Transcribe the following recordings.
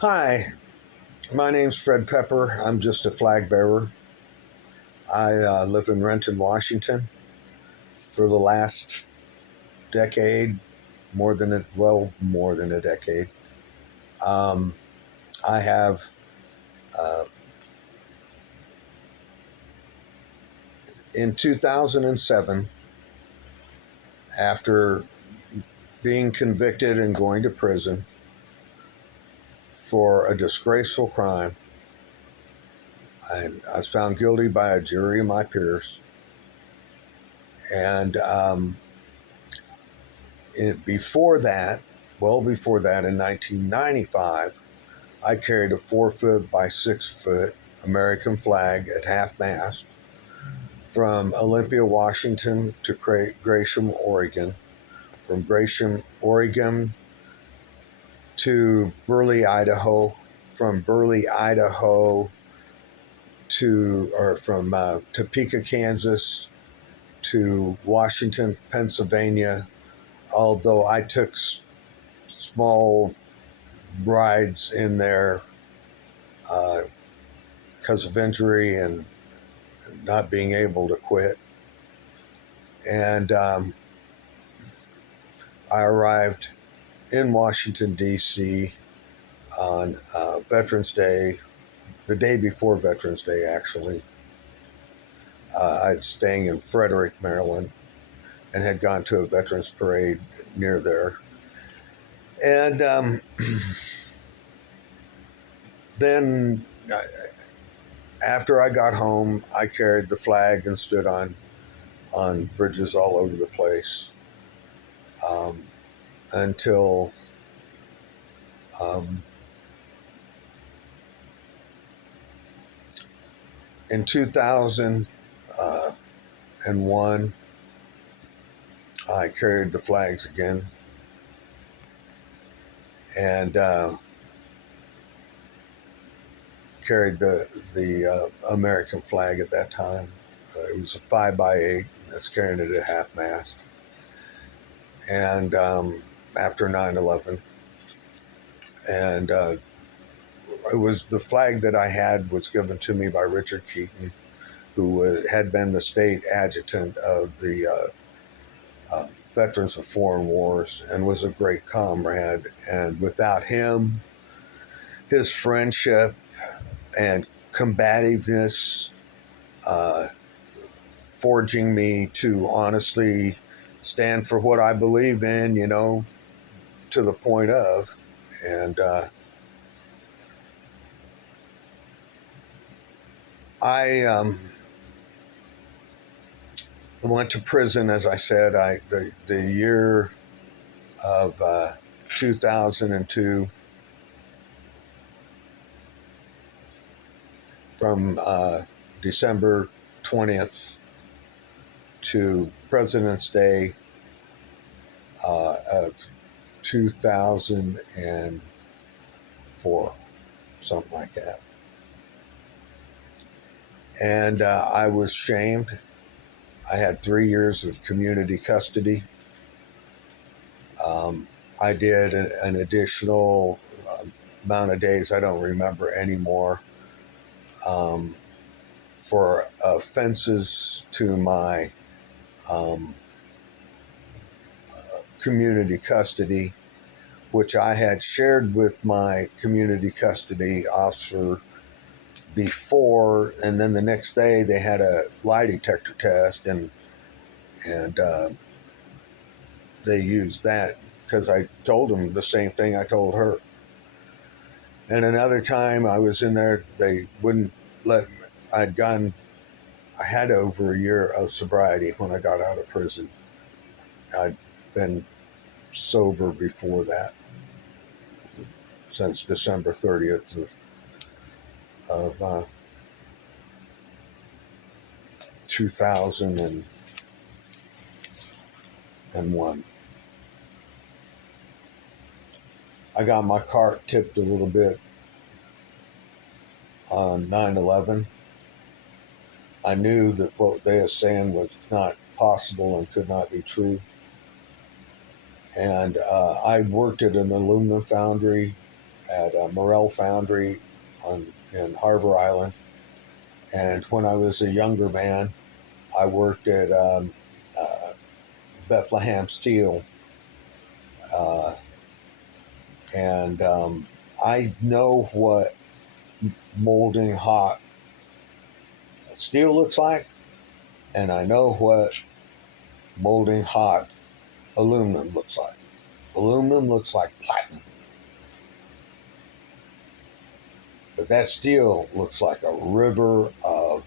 Hi, my name's Fred Pepper. I'm just a flag bearer. I live in Renton, Washington for the last decade, more than a decade. Um, I have, uh, in 2007, after being convicted and going to prison for a disgraceful crime, I was found guilty by a jury of my peers. And before that, well before that, in 1995, I carried a 4 foot by 6 foot American flag at half mast from Olympia, Washington to Gresham, Oregon, from Gresham, Oregon to Burley, Idaho, from Burley, Idaho from Topeka, Kansas to Washington, Pennsylvania, although I took small rides in there because of injury and not being able to quit. And I arrived in Washington, D.C. on Veterans Day, the day before Veterans Day, actually. I was staying in Frederick, Maryland, and had gone to a veterans parade near there. And then after I got home, I carried the flag and stood on bridges all over the place until in 2001, I carried the flags again, and carried the American flag at that time. It was a 5x8. That's carrying it at half mast. And after 9/11, and it was the flag that I had was given to me by Richard Keaton, who had been the state adjutant of the Veterans of Foreign Wars and was a great comrade. And without him, his friendship and combativeness, forging me to honestly stand for what I believe in, to the point of. And I went to prison, as I said, the year of 2002, from December 20th to President's Day of 2004, something like that. And I was shamed. I had 3 years of community custody. I did an additional amount of days, I don't remember anymore, for offenses to my community custody, which I had shared with my community custody officer before, and then the next day they had a lie detector test, and they used that because I told them the same thing I told her. And another time I was in there, they wouldn't let me. I had over a year of sobriety when I got out of prison. I'd been sober before that, since December 30th of 2001. I got my cart tipped a little bit on 9/11. I knew that what they were saying was not possible and could not be true. And I worked at an aluminum foundry at Morel Foundry in Harbor Island. And when I was a younger man, I worked at Bethlehem Steel. Uh, and I know what molding hot steel looks like, and I know what molding hot aluminum looks like. Aluminum looks like platinum, but that steel looks like a river of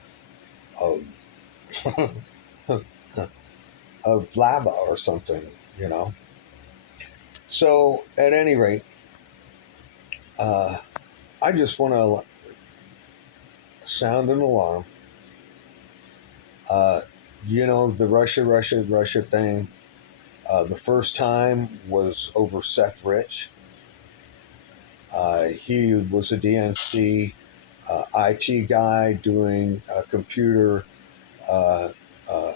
of lava or something, you know. So at any rate, uh, I just want to sound an alarm. Uh, the Russia thing. The first time was over Seth Rich. He was a DNC IT guy doing computer uh, uh,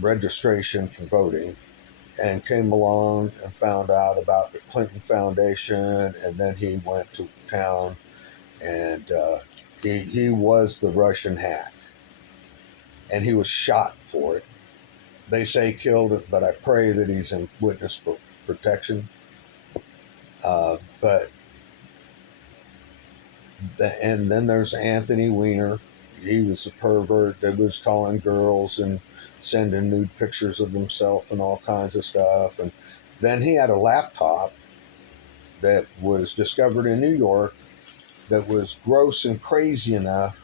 registration for voting, and came along and found out about the Clinton Foundation, and then he went to town, and he was the Russian hack, and he was shot for it. They say killed it, but I pray that he's in witness protection. But and then there's Anthony Weiner. He was a pervert that was calling girls and sending nude pictures of himself and all kinds of stuff. And then he had a laptop that was discovered in New York that was gross and crazy enough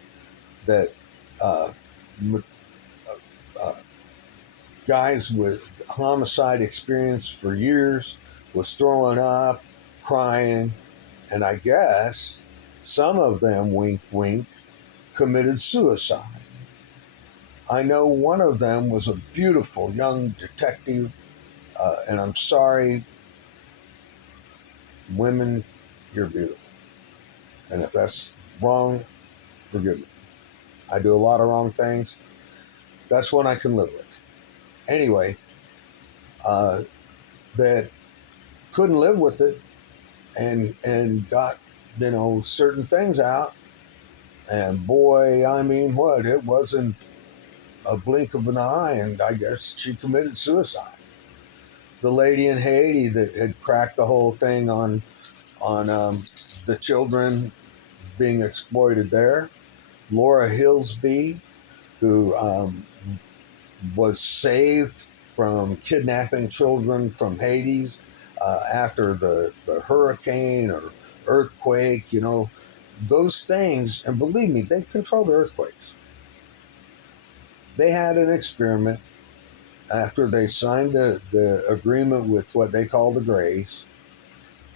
that uh, uh, guys with homicide experience for years was throwing up, crying, and I guess some of them, wink, wink, committed suicide. I know one of them was a beautiful young detective, and I'm sorry, women, you're beautiful. And if that's wrong, forgive me. I do a lot of wrong things. That's one I can live with. Anyway, that couldn't live with it and got, certain things out. And boy, I mean, what? It wasn't a blink of an eye, and I guess she committed suicide. The lady in Haiti that had cracked the whole thing on the children being exploited there, Laura Hillsby, who was saved from kidnapping children from Haiti after the hurricane or earthquake, those things. And believe me, they control the earthquakes. They had an experiment after they signed the agreement with what they call the Greys,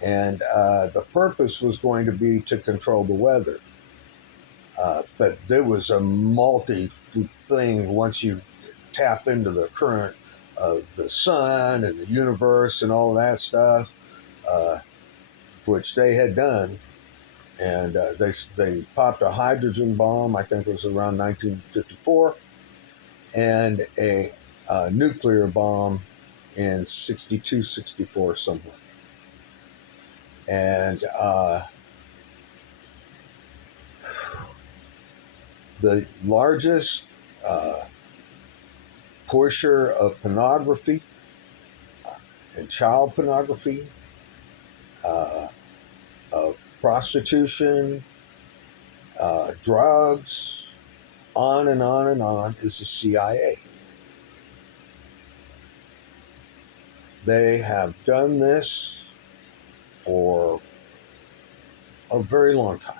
and the purpose was going to be to control the weather. But there was a multi thing once you tap into the current of the sun and the universe and all that stuff, which they had done. And they popped a hydrogen bomb, I think it was around 1954, and a nuclear bomb in 62, 64 somewhere. And the largest pusher of pornography and child pornography, of prostitution, drugs, on and on and on, is the CIA. They have done this for a very long time.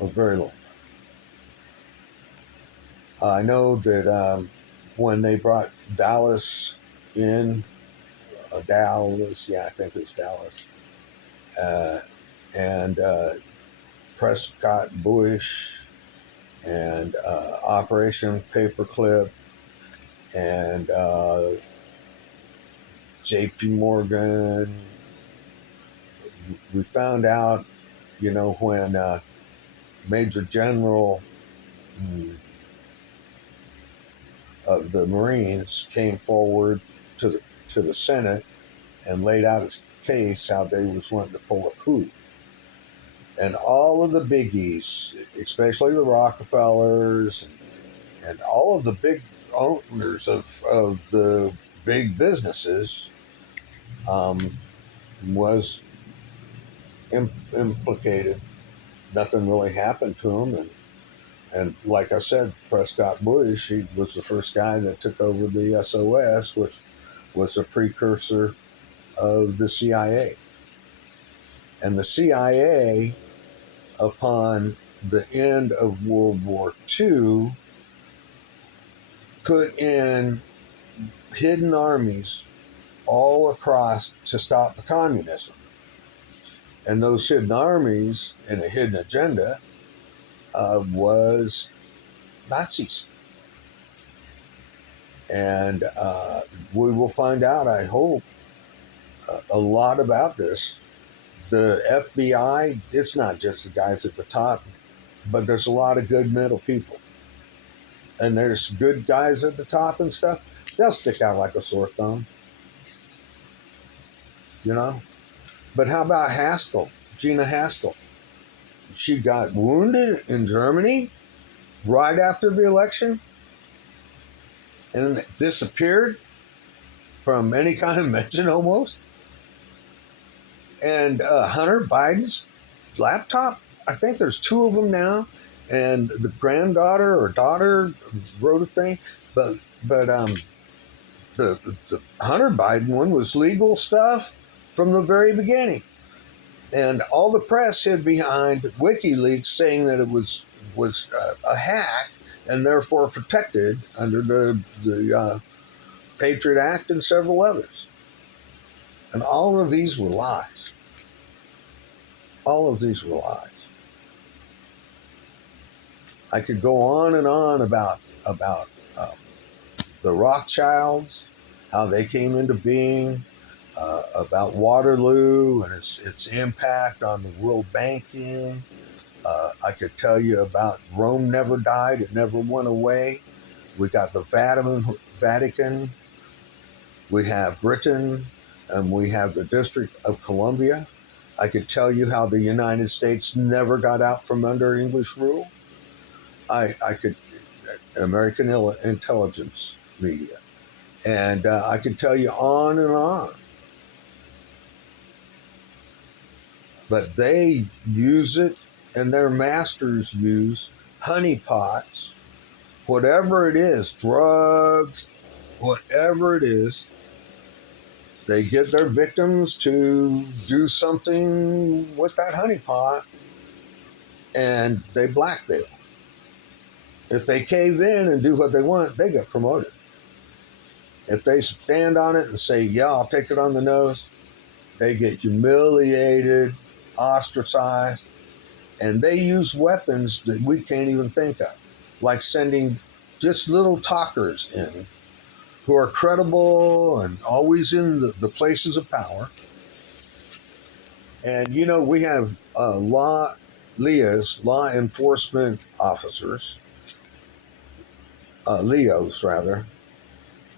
A very long time. I know that when they brought Dallas in, Dallas, yeah, I think it's Dallas, and Prescott Bush, and Operation Paperclip, and J.P. Morgan. We found out, when Major General of the Marines came forward to the Senate and laid out his case how they was wanting to pull a coup. And all of the biggies, especially the Rockefellers and all of the big owners of the big businesses, was implicated. Nothing really happened to them. And like I said, Prescott Bush, he was the first guy that took over the SOS, which was a precursor of the CIA. And the CIA, upon the end of World War II, put in hidden armies all across to stop the communism. And those hidden armies and a hidden agenda was Nazis. And we will find out, I hope, a lot about this. The FBI, it's not just the guys at the top, but there's a lot of good middle people. And there's good guys at the top and stuff. They'll stick out like a sore thumb. You know? But how about Haskell, Gina Haskell? She got wounded in Germany right after the election and disappeared from any kind of mention almost. And Hunter Biden's laptop, I think there's 2 of them now, and the granddaughter or daughter wrote a thing, but the Hunter Biden one was legal stuff from the very beginning. And all the press hid behind WikiLeaks saying that it was a hack and therefore protected under the Patriot Act and several others. And all of these were lies. All of these were lies. I could go on and on about the Rothschilds, how they came into being, about Waterloo and its impact on the world banking. I could tell you about Rome never died, it never went away. We got the Vatican, we have Britain, and we have the District of Columbia. I could tell you how the United States never got out from under English rule. American intelligence media. And I could tell you on and on. But they use it, and their masters use honeypots, whatever it is, drugs, whatever it is. They get their victims to do something with that honeypot, and they blackmail. If they cave in and do what they want, they get promoted. If they stand on it and say, yeah, I'll take it on the nose, they get humiliated, ostracized, and they use weapons that we can't even think of, like sending just little talkers in who are credible and always in the places of power. And, you know, we have law enforcement officers, LEOs rather,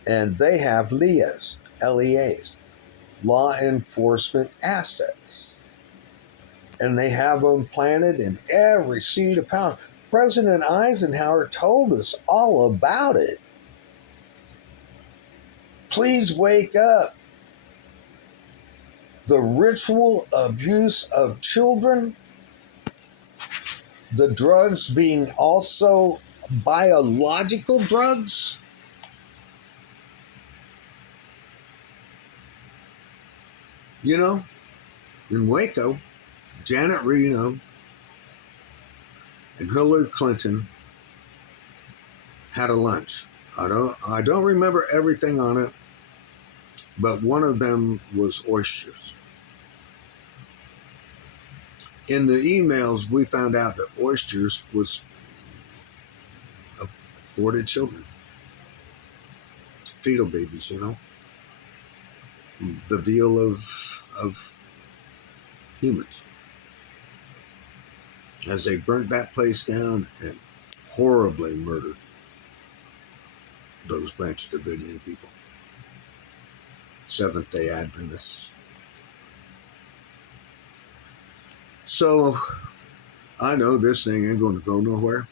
and they have LEAs, LEAs, law enforcement assets. And they have them planted in every seat of power. President Eisenhower told us all about it. Please wake up. The ritual abuse of children, the drugs being also biological drugs. You know, in Waco, Janet Reno and Hillary Clinton had a lunch. I don't remember everything on it, but one of them was oysters. In the emails, we found out that oysters was aborted children, fetal babies, you know, the veal of humans. As they burnt that place down and horribly murdered those Branch Davidian people, Seventh-day Adventists. So I know this thing ain't going to go nowhere.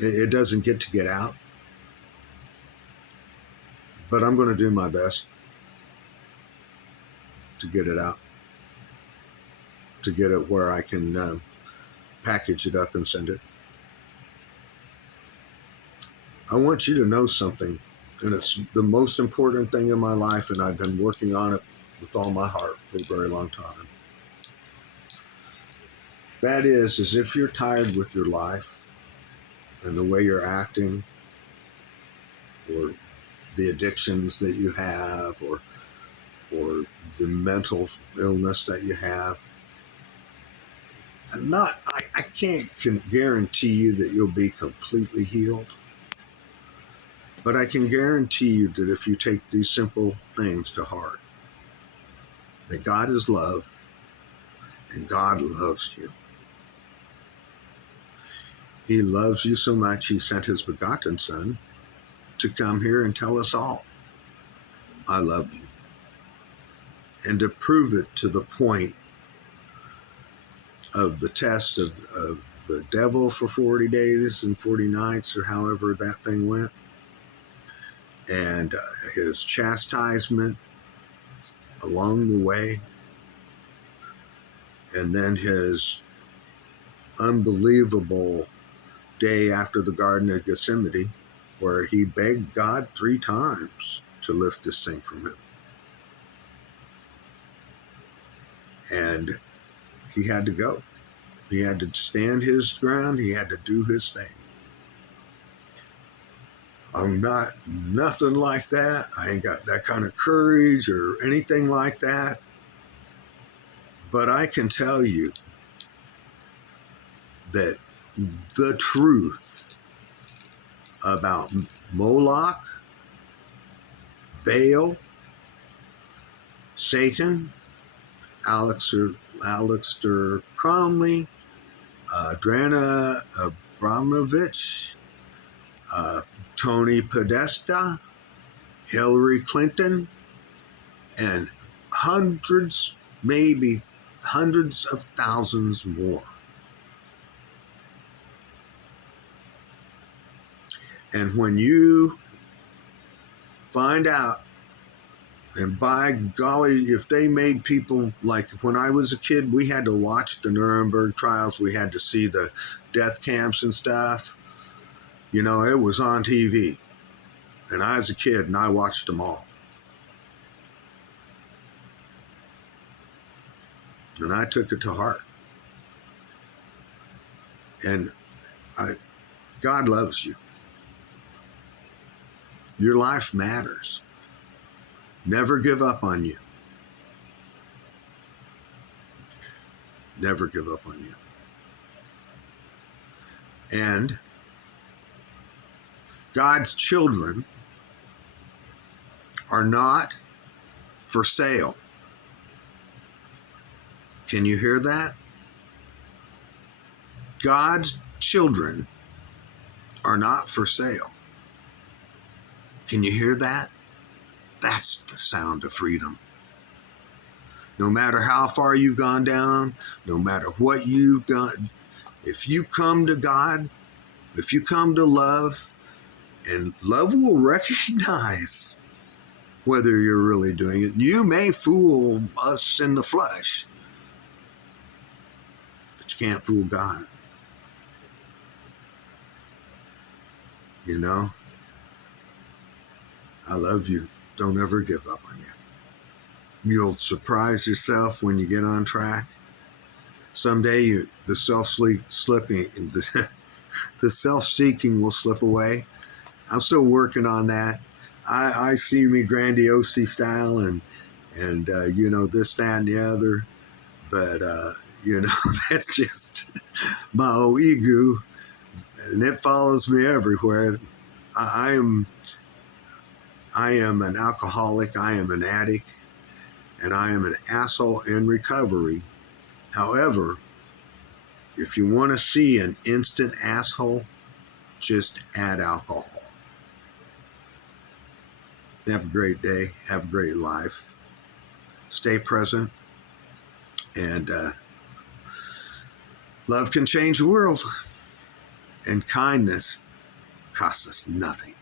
It doesn't get out, but I'm going to do my best to get it out, to get it where I can package it up and send it. I want you to know something, and it's the most important thing in my life, and I've been working on it with all my heart for a very long time. That is if you're tired with your life and the way you're acting, or the addictions that you have, or the mental illness that you have, I can't guarantee you that you'll be completely healed, but I can guarantee you that if you take these simple things to heart, that God is love and God loves you. He loves you so much, he sent his begotten son to come here and tell us all, I love you. And to prove it to the point of the test of the devil for 40 days and 40 nights, or however that thing went, and his chastisement along the way, and then his unbelievable day after the Garden of Gethsemane, where he begged God 3 times to lift this thing from him. And he had to go. He had to stand his ground. He had to do his thing. I'm not nothing like that. I ain't got that kind of courage or anything like that. But I can tell you that the truth about Moloch, Baal, Satan, Aleister Crowley, Drana Abramovich, Tony Podesta, Hillary Clinton, and hundreds, maybe hundreds of thousands more. And when you find out, and by golly, if they made people, like when I was a kid, we had to watch the Nuremberg trials. We had to see the death camps and stuff. You know, it was on TV. And I was a kid and I watched them all. And I took it to heart. And God loves you. Your life matters. Never give up on you. Never give up on you. And God's children are not for sale. Can you hear that? God's children are not for sale. Can you hear that? That's the sound of freedom. No matter how far you've gone down, no matter what you've done, if you come to God, if you come to love, and love will recognize whether you're really doing it. You may fool us in the flesh, but you can't fool God. You know? I love you. Don't ever give up on you. You'll surprise yourself when you get on track. Someday the self-seeking will slip away. I'm still working on that. I see me grandiosity style and you know, this, that, and the other. But, you know, that's just my old ego. And it follows me everywhere. I am an alcoholic. I am an addict. And I am an asshole in recovery. However, if you want to see an instant asshole, just add alcohol. Have a great day. Have a great life. Stay present. And love can change the world, and kindness costs us nothing.